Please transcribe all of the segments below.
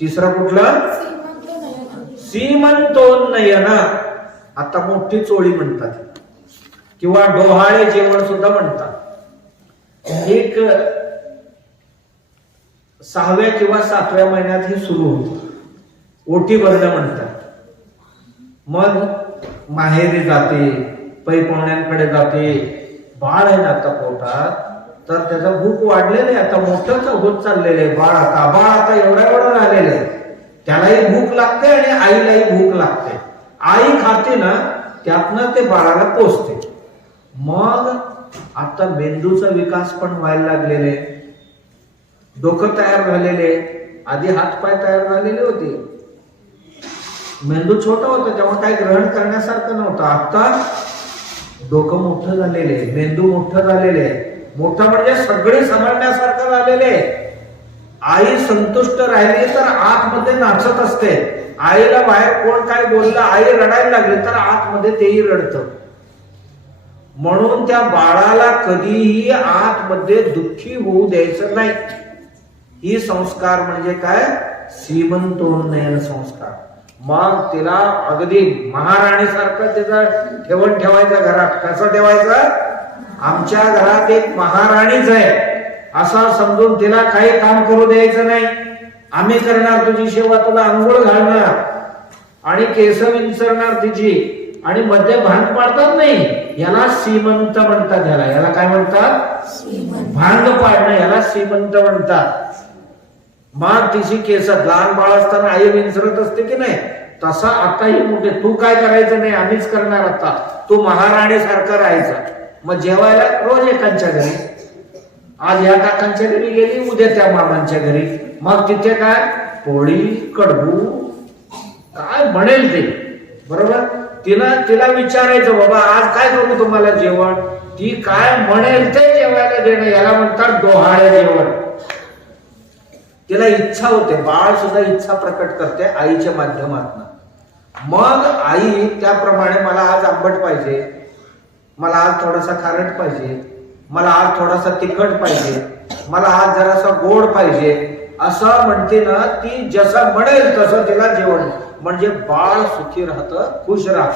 तिसरा कुठला? सीमंतोन्नयन. आता मोठी चोळी म्हणतात. किंवा डोहाळे जेवण सुद्धा म्हणतात. एक सहाव्या किंवा सातव्या महिन्यात हे सुरू होत. ओटी भरणं म्हणतात. मग माहेरी जाते पै पाहुण्यांकडे जाते. बाळ आहे ना आता पोटात. तर त्याचा भूक वाढलेलं आहे आता मोठंच होत चाललेलं आहे. बाळ आता बाळ आता एवढा एवढं झालेलं आहे. त्यालाही भूक लागते आणि आईलाही भूक लागते. आई खाते ना त्यातनं ते बाळाला पोचते मग आता मेंदूचा विकास पण व्हायला लागलेले. डोकं तयार झालेले. आधी हातपाय तयार झालेले होते. मेंदू छोटा होता तेव्हा काही ग्रहण करण्यासारखं नव्हतं. आता डोकं मोठं झालेले मेंदू मोठं झालेले मोठं म्हणजे सगळे सांभाळण्यासारखं झालेले आई संतुष्ट राहिली तर आतमध्ये नाचत असते. आईला बाहेर कोण काय बोललं आई रडायला लागली तर आतमध्ये तेही रडतं. म्हणून त्या बाळाला कधीही आतमध्ये दुःखी होऊ द्यायचं नाही. ही संस्कार म्हणजे काय? श्रीमंतोन्नयन संस्कार. मग तिला अगदी महाराणीसारखं तिचा तिचं ठेवण ठेवायचं घरात. कसं ठेवायचं? आमच्या घरात एक महाराणीच आहे असं समजून तिला काही काम करू द्यायचं नाही. आम्ही करणार तुझी सेवा तुला आंघोळ घालणार. आणि केस विंचरणार तिची. आणि मध्ये भांग पाडतात नाही. याला श्रीमंत म्हणतात याला. याला काय म्हणतात? भांग पाडणं याला श्रीमंत म्हणतात. मग तिची केस लहान बाळ असताना आई विंचरत असते की नाही? तसा आताही मोठे. तू काय करायचं नाही? आम्हीच करणार आता. तू महाराणी सारखा राहायचा. मग जेवायला रोज एकांच्या घरी. आज या काकांच्या घरी गेली उद्या त्या मामांच्या घरी. मग तिथे काय? पोळी कडबू. काय म्हणेल ते? बरोबर? तिला तिला विचारायचं बाबा आज काय करू तुम्हाला जेवण? ती काय म्हणेल ते जेवायला देणं याला म्हणतात डोहाळे जेवण. तिला इच्छा होते बाळ सुद्धा इच्छा प्रकट करते आईच्या माध्यमातून. मग आई त्याप्रमाणे मला आज आंबट पाहिजे मला आज थोडासा खारट पाहिजे. मला आज थोडासा तिखट पाहिजे. मला आज जरासा गोड पाहिजे. असं म्हणते ना ती जसं म्हणेल तसं तिला जेवण. म्हणजे बाळ सुखी राहत खुश राहत.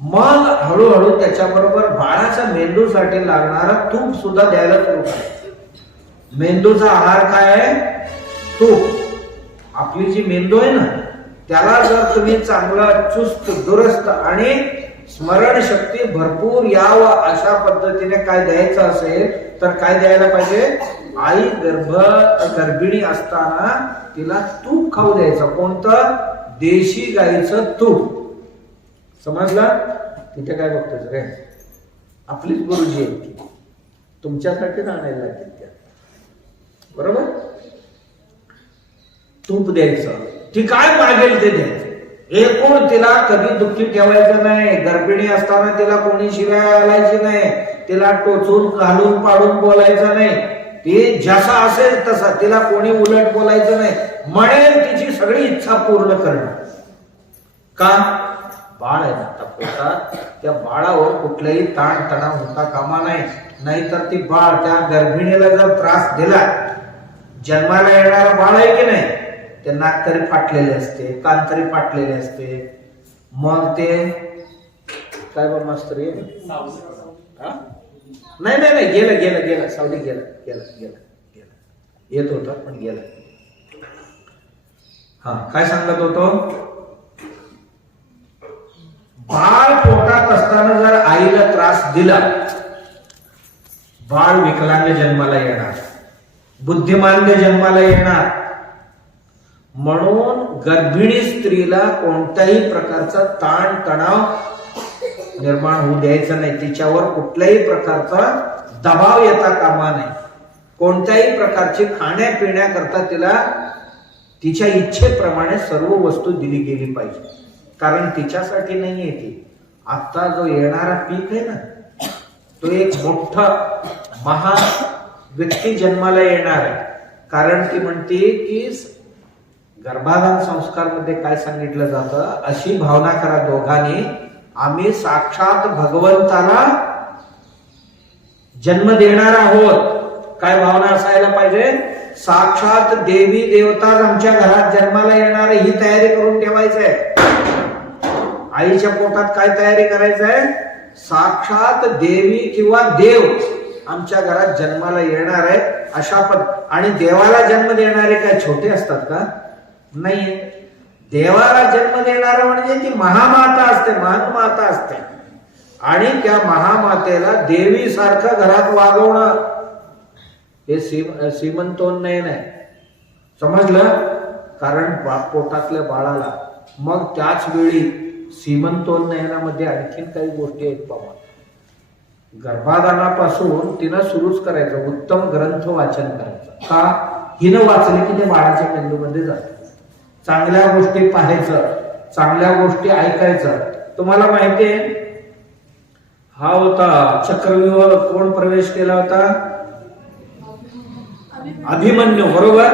मग हळूहळू त्याच्याबरोबर बाळाच्या मेंदूसाठी लागणारा तूप सुद्धा द्यायला सुरू मेंदूचा आहार काय आहे? तूप. आपली जी मेंदू आहे ना त्याला जर तुम्ही चांगलं चुस्त दुरुस्त आणि स्मरण शक्ती भरपूर यावं अशा पद्धतीने काय द्यायचं असेल तर काय द्यायला पाहिजे? आई गर्भ गर्भिणी असताना तिला तूप खाऊ द्यायचं. कोणतं? देशी गाईचं तूप. समजलं? तिथे काय बघतोय रे आपलीच गुरुजी आहेत तुमच्यासाठीच आणायला लागतील त्या. बरोबर? तूप द्यायचं. ती काय मागेल ते द्यायचं. एकूण तिला कधी दुःखी ठेवायचं नाही गर्भिणी असताना तिला कोणी शिवाय घालायची नाही तिला टोचून घालून पाडून बोलायचं नाही. ती जसा असेल तसा तिला कोणी उलट बोलायचं नाही. म्हणेल तिची सगळी इच्छा पूर्ण करणं. का? बाळ आहे ना आता पोटात. त्या बाळावर कुठलाही ताण तणाव होता कामा नाही. नाहीतर ती बाळ त्या गर्भिणीला जर त्रास दिला जन्माला येणारा बाळ आहे की नाही? ते नाक तरी फाटलेले असते कान तरी फाटलेले असते. मग ते काय बघ मास्तर? नाही नाही नाही गेलं गेलं गेलं सावली गेलं गेलं गेलं गेलं. येत होता पण गेलं. हा काय सांगत होतो? बाळ पोटात असताना जर आईला त्रास दिला बाळ विकलांग जन्माला येणार. बुद्धिमांद्य जन्माला येणार. म्हणून गर्भिणी स्त्रीला कोणत्याही प्रकारचा ताण तणाव निर्माण होऊ द्यायचा नाही. तिच्यावर कुठल्याही प्रकारचा दबाव येता कामा नाही कोणत्याही प्रकारची खाण्यापिण्याकरता तिला तिच्या इच्छेप्रमाणे सर्व वस्तू दिली गेली पाहिजे. कारण तिच्यासाठी नाही आहे ती. आत्ता जो येणारा पीक आहे ना तो एक मोठा महान व्यक्ती जन्माला येणार आहे. कारण ती म्हणते की गर्भाधान संस्कारमध्ये काय सांगितलं जातं? अशी भावना करा दोघांनी. आम्ही साक्षात भगवंताला जन्म देणार आहोत. काय भावना असायला पाहिजे? साक्षात देवी देवता आमच्या घरात जन्माला येणार ही तयारी करून ठेवायचं आहे. आईच्या पोटात काय तयारी करायचं आहे? साक्षात देवी किंवा देव आमच्या घरात जन्माला येणार आहे अशा पण आणि देवाला जन्म देणारे काय छोटे असतात का? नाही देवाला जन्म देणार म्हणजे ती महामाता असते महान माता असते. आणि त्या महामातेला देवी सारखं घरात वागवणं हे सीम सीमंतोन्नयन आहे. समजलं? कारण बा- पोटातल्या बाळाला मग त्याच वेळी श्रीमंतोन्नयनामध्ये आणखीन काही गोष्टी आहेत बाबा. गर्भाधानापासून तिनं सुरूच करायचं. उत्तम ग्रंथ वाचन करायचं. का? हिनं वाचले की ते बाळाच्या मेंदूमध्ये जातं. चांगल्या गोष्टी पाहायचं चांगल्या गोष्टी ऐकायचं. तुम्हाला माहिती आहे? हा होता चक्रव्यूहावर कोण प्रवेश केला होता? अभिमन्यू बरोबर?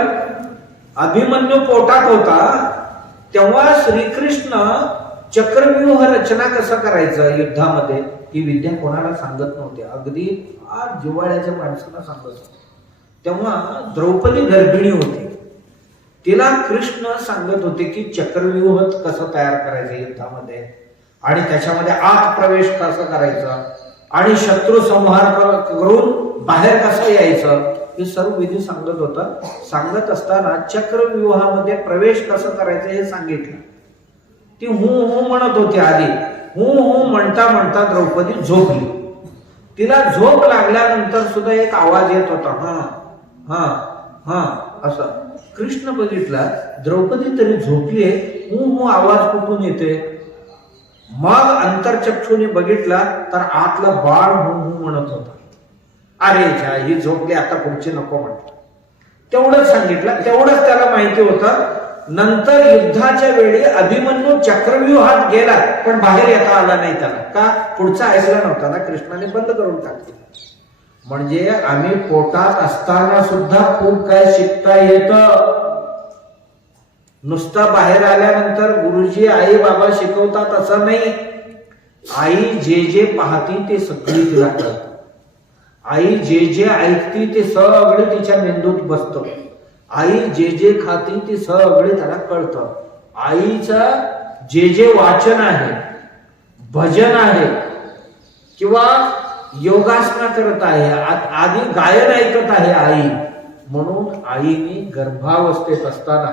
अभिमन्यू पोटात होता. तेव्हा श्रीकृष्ण चक्रव्यूह रचना कसं करायचं युद्धामध्ये? ही विद्या कोणाला सांगत नव्हते. अगदी फार जिव्हाळ्याच्या माणसांना सांगत होते. तेव्हा द्रौपदी गर्भिणी होती. तिला कृष्ण सांगत होते की चक्रव्यूह कसं तयार करायचं युद्धामध्ये? आणि त्याच्यामध्ये आत प्रवेश कसा करायचा? आणि शत्रू संहार करून बाहेर कसं यायचं? हे सर्व विधी सांगत होता. सांगत असताना चक्रव्यूहामध्ये प्रवेश कसं करायचं हे सांगितलं. ती हू हू म्हणत होती आधी. हू हू म्हणता म्हणता द्रौपदी झोपली. तिला झोप लागल्यानंतर सुद्धा एक आवाज येत होता. हा हा हा असं. कृष्ण बघितला द्रौपदी तरी झोपलीये हू हू आवाज कुठून येते? मग अंतरचक्षुने बघितला तर आतला बाळ हू हू म्हणत होता. अरे छा ही झोपली आता पुढची नको म्हणतो तेवढंच सांगितलं तेवढंच त्याला माहिती होतं. नंतर युद्धाच्या वेळी अभिमन्यू चक्रव्यूहात गेला पण बाहेर येता आला नाही त्याला. का? पुढचा ऐकला नव्हता ना? कृष्णाने बंद करून टाकले. म्हणजे आम्ही पोटात असताना सुद्धा खूप काय शिकता येत. नुसतं बाहेर आल्यानंतर गुरुजी आई बाबा शिकवतात असं नाही. आई जे जे पाहती ते सगळी तिला कळत. आई जे जे ऐकती ते सगळे तिच्या मेंदूत बसत. आई जे जे खाती ते सगळे त्याला कळतं. आईचं जे जे वाचन आहे भजन आहे किंवा योगासना करत आहे. आधी गायन ऐकत आहे आई. म्हणून आईने गर्भावस्थेत असताना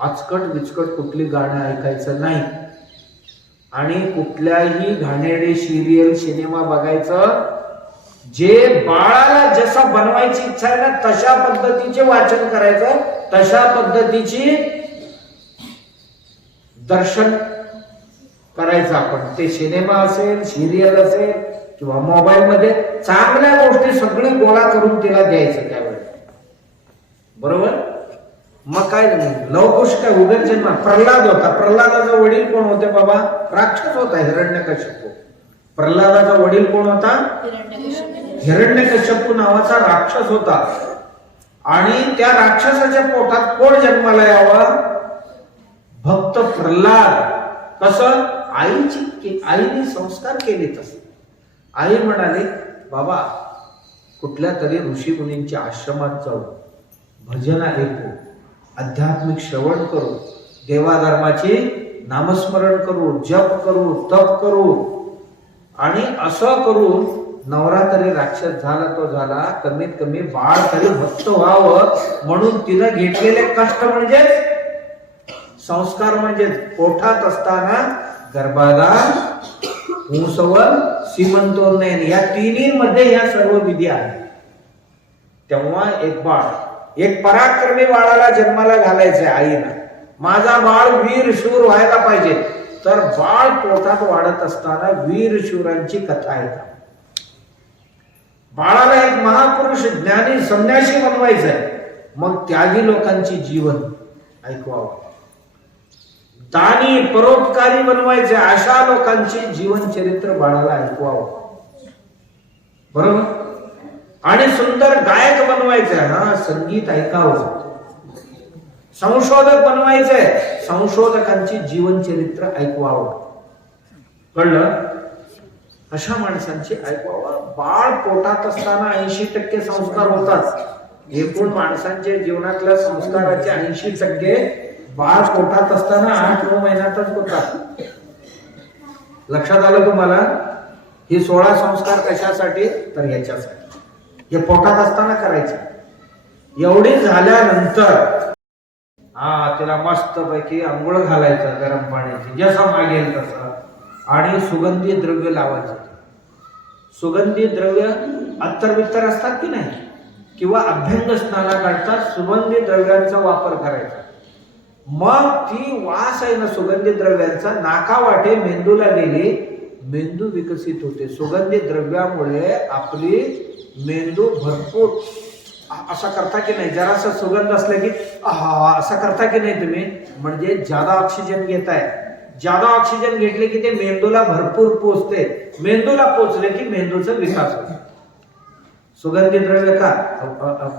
आचकट विचकट कुठली गाणं ऐकायचं नाही. आणि कुठल्याही घाणेडे सिरियल सिनेमा बघायचं जे बाळाला जसा बनवायची इच्छा आहे ना तशा पद्धतीचे वाचन करायचं तशा पद्धतीची दर्शन करायचं आपण. ते सिनेमा असेल सिरियल असेल किंवा मोबाईल मध्ये चांगल्या गोष्टी सगळी गोळा करून तिला द्यायचं त्यावेळेस बरोबर? मग काय लवकुश काय उगत जन्म? प्रल्हाद होता. प्रल्हादाचा वडील कोण होते बाबा? राक्षस होता हिरण्यकश्यपू. प्रल्हादाचा वडील कोण होता? हिरण्यकश्यपू. नावाचा राक्षस होता. आणि त्या राक्षसाच्या पोटात कोण जन्माला यावा? भक्त प्रल्हाद. कसं? आईची आईने संस्कार केले तसे. आई म्हणाले बाबा कुठल्या तरी ऋषी मुनींच्या आश्रमात जाऊ. भजन ऐकू आध्यात्मिक श्रवण करू. देवाधर्माची नामस्मरण करू जप करू तप करू. आणि असं करून नवरा तरी राक्षस झाला तो झाला कमीत कमी बाळ तरी भक्त व्हावं म्हणून तिनं घेतलेले कष्ट म्हणजे संस्कार म्हणजे पोठात असताना गर्भाधान पुंसवन सीमंतोन्नयन या तिन्हीमध्ये या सर्व विधी आहेत. तेव्हा एक बाळ एक पराक्रमी बाळाला जन्माला घालायचंय आईनं. माझा बाळ वीर शूर व्हायला पाहिजे. तर बाळ पोटात वाढत असताना वीर शूरांची कथा आहे. बाळाला एक महापुरुष ज्ञानी संन्याशी बनवायचंय. मग त्यागी लोकांची जीवन. ऐकवावं. दानी परोपकारी बनवायचे अशा लोकांची जीवन चरित्र बाळाला ऐकवावं. बरोबर? आणि सुंदर गायक बनवायचे हा संगीत ऐकावं. संशोधक बनवायचे संशोधकांची जीवन चरित्र ऐकवावं. कळलं? अशा माणसांची ऐकवावं. बाळ पोटात असताना ऐंशी टक्के संस्कार होतात. एकूण माणसांच्या जीवनातल्या संस्काराचे ऐंशी टक्के बाळ पोटात असताना आठ नऊ महिन्यातच होता लक्षात आलं तुम्हाला? हे सोळा संस्कार कशासाठी? तर याच्यासाठी. हे पोटात असताना करायचे. एवढे झाल्यानंतर हा तिला मस्त पैकी आंघोळ घालायचं गरम पाण्याची जसं मागेल तसं. आणि सुगंधी द्रव्य लावायचं. सुगंधी द्रव्य अत्तर बित्तर असतात की नाही? किंवा अभ्यंग स्नानाकरता सुगंधी द्रव्यांचा वापर करायचा. मग ती वास आहे ना सुगंधी द्रव्यांचा. नाकावाटे मेंदूला गेली. मेंदू विकसित होते. सुगंधी द्रव्यामुळे आपली मेंदू भरपूर. असा करता की नाही? जरासा सुगंध असला की आहा असा करता की नाही तुम्ही? म्हणजे ज्यादा ऑक्सिजन घेत आहे ज्यादा ऑक्सिजन घेतले की ते मेंदूला भरपूर पोचते. मेंदूला पोचले की मेंदूचा विकास होतो. सुगंधी द्रव्य का?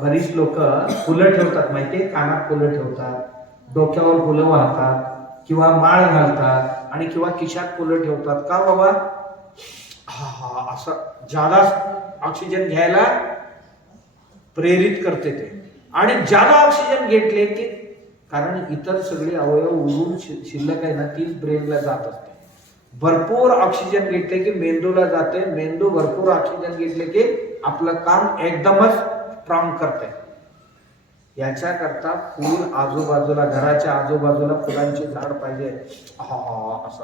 बरीच लोक फुलं ठेवतात. माहितीये? कानात फुलं ठेवतात. डोक्यावर फुलं वाहतात किंवा माळ घालतात आणि किंवा खिशात फुलं ठेवतात. का बाबा? हा हा असं ज्यादा ऑक्सिजन घ्यायला प्रेरित करते ते. आणि ज्यादा ऑक्सिजन घेतले की कारण इतर सगळे अवयव उरून शि- शिल्लक आहे ना तीच ब्रेनला जात असते. भरपूर ऑक्सिजन घेतले की मेंदूला जाते. मेंदू भरपूर ऑक्सिजन घेतले की आपलं काम एकदमच स्ट्रॉंग करते. याच्याकरता फूल आजूबाजूला घराच्या आजूबाजूला फुलांची झाड पाहिजे. हा असं.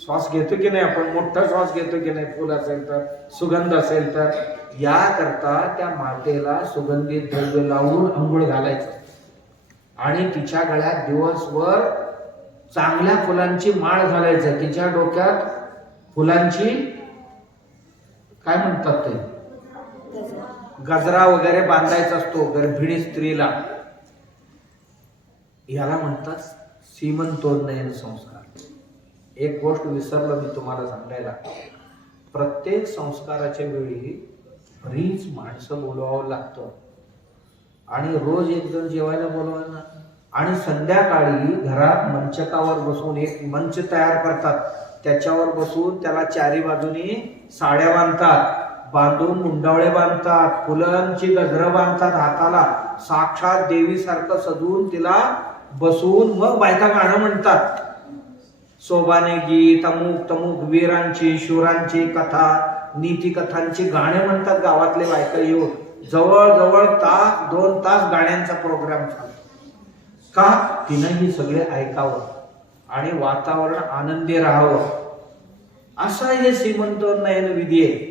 श्वास घेतो की नाही आपण? मोठा श्वास घेतो की नाही? फुल असेल तर सुगंध असेल तर. याकरता त्या मातेला सुगंधित द्रव्य लावून अंघोळ घालायचं. आणि तिच्या गळ्यात दिवसभर चांगल्या फुलांची माळ घालायचं. तिच्या डोक्यात फुलांची काय म्हणतात ते? गजरा वगैरे बांधायचा असतो गर्भिणी स्त्रीला. याला म्हणतात सीमंतोन्नयन संस्कार. एक गोष्ट विसरलो मी तुम्हाला सांगायला. प्रत्येक संस्काराच्या वेळी बरीच माणसं बोलवावं लागतं. आणि रोज एक जण जेवायला बोलवायला आणि संध्याकाळी घरात मंचकावर बसून एक मंच तयार करतात. त्याच्यावर बसून त्याला चारी बाजूनी साड्या बांधतात. बांधून मुंडावळे बांधतात फुलांची गजरं बांधतात हाताला. साक्षात देवीसारखं सजवून तिला बसवून मग बायका गाणं म्हणतात. सोबाने गीत अमुक तमुक वीरांची शूरांची कथा नीती कथांची गाणे म्हणतात गावातले बायका येऊन. जवळ जवळ तास दोन तास गाण्यांचा प्रोग्राम चालतो. का? तिनं ही सगळे ऐकावं आणि वातावरण आनंदी राहावं. असा हे श्रीमंत नयन विधी आहे.